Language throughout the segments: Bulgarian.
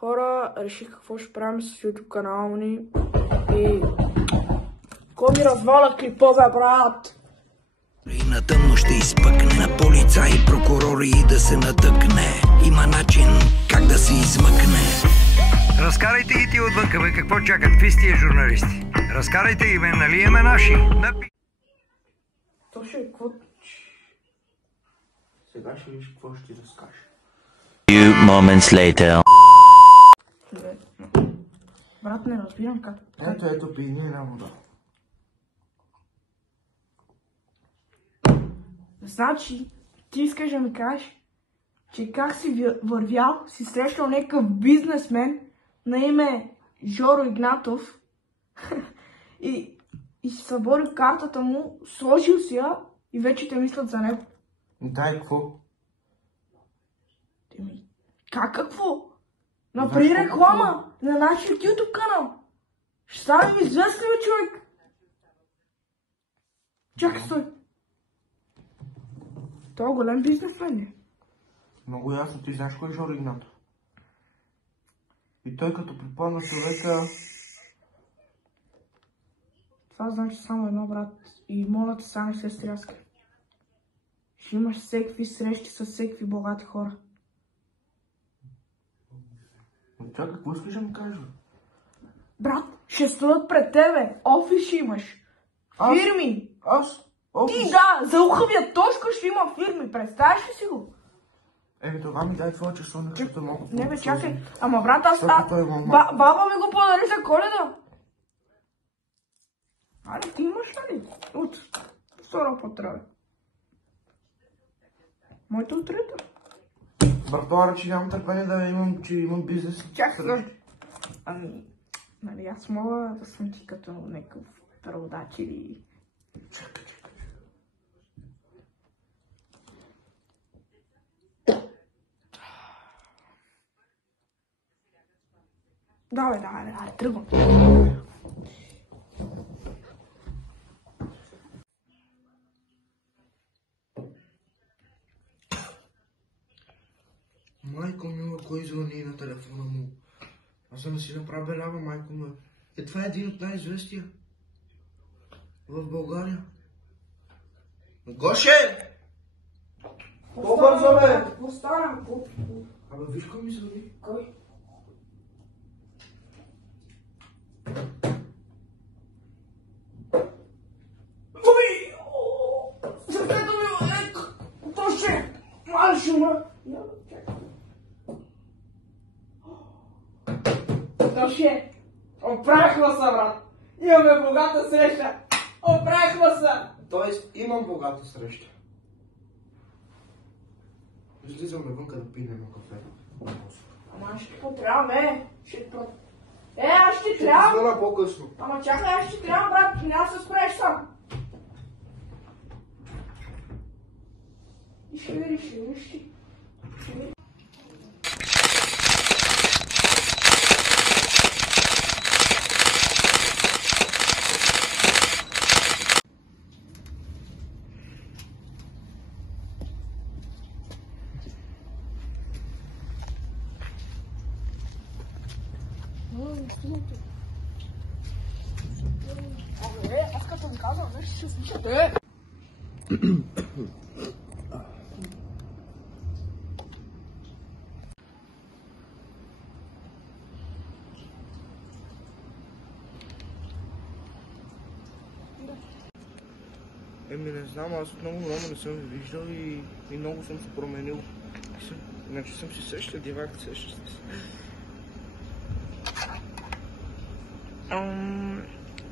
Хора, реших какво ще правим с YouTube канала ни и... Кой ми разваля клипа, бе, брат? И на тъмно ще изпъкне на полица и прокурори и да се натъкне. Има начин как да се измъкне. Разкарайте ги ти отвънка, бе, какво чакат? Какви сте журналисти? Разкарайте ги, бе, нали имаме наши? То ще е какво... Сега ще виж какво ще ти разкажа. Few moments later. Брат, не разбирам как... Ето, пийни една вода. Значи, ти искаш да ми кажеш, че как си вървял, си срещал някакъв бизнесмен на име Жоро Игнатов и си съборил картата му, сложил си я и вече те мислят за него. Да, и какво? Как какво? Направи реклама на нашия YouTube канал. Ще станем известни, бе, човек. Чакай, стой. Това е голям бизнесмен ли? Много ясно, ти знаеш кой е Жоро Игнатов. И той като припадна човека... Това значи само едно, брат. И моля те сега не се стряска. Ще имаш всеки срещи с всеки богати хора. Чакай, какво искаш да ми кажеш? Брат, ще стоят пред тебе. Офис ще имаш. Фирми. Аз? Офис? Ти да, за ухавия точка ще има фирми. Представяш ли си го? Еми, това ми дай твоя часовник, защото малко... Не бе, чакай. Ама брат, аз... Баба ми го подари за Коледа. Али, ти имаш ли? От втора потреба. Моята от трета. Братовара, че нямам търпение да имам бизнес. Чакай. Ами, нали, аз мога да съм ти като някакъв преводач или... Чакай. Давай, тръгвам. Майко мила, кой звъни на телефона му? Аз съм си направя белява, майко мила. Това е един от най-известия в България. Гоше! По-бързо, бе! Какво стана? Абе, виж кой ми звъни? Кой? Ой! Сърцето ми е... Тоше! Маршума! Тоше! Оправихме се, брат! Имаме богата среща! Оправихме се! Тоест, имам богата среща. Излизам навънка да пинем кафе. Ама ще какво трябва, бе? Аз ще трябва! Ще звъна по-късно. Ама чакай, аз ще трябва, брат! Няма да се справиш сам! И ще видиш. Аз като ми казвам нещо, ще слушате. Еми, не знам, аз от много време не съм ви виждал и много съм се променил. Иначе съм си същия дивак, сещаш се.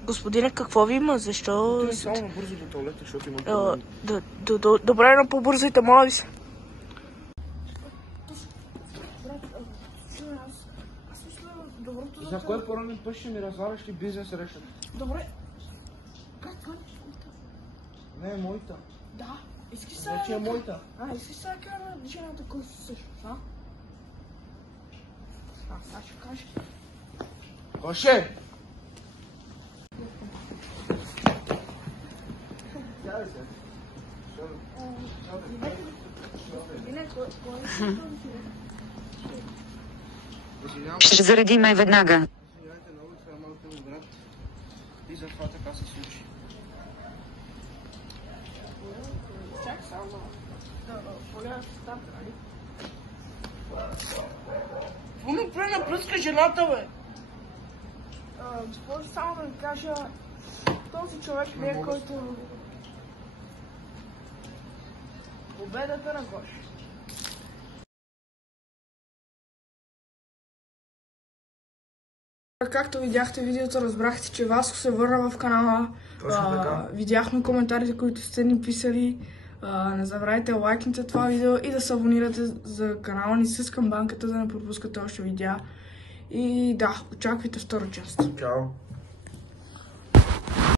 Господине, какво ви има? Защо... Ти само набързо до туалета, защото имам проблем. Добре, но по-бързайте, моля ви се. За кой пореден път ще ми разваляш ли бизнес срещата? Добре. Как това Не е моята. Да. Искаш сега... Вече е моята. Искаш сега да кажа на жената късно също, а? Сега ще кажа. Коше! Ще зареди ме веднага. Извинявайте много, това е малко ми брат. И затова така се случи. Чакай само да погледаш стата, нали? Какво направи напръска жената, бе? Госпожо, само да ви кажа, този човек не е, който... Победата на Гош. Както видяхте видеото, разбрахте, че Васко се върна в канала. Видяхме коментарите, които сте ни писали. Не забравяйте да лайкнете това видео и да се абонирате за канала ни с камбанката, да не пропускате още видеа. И да, очаквайте втора част. Чао!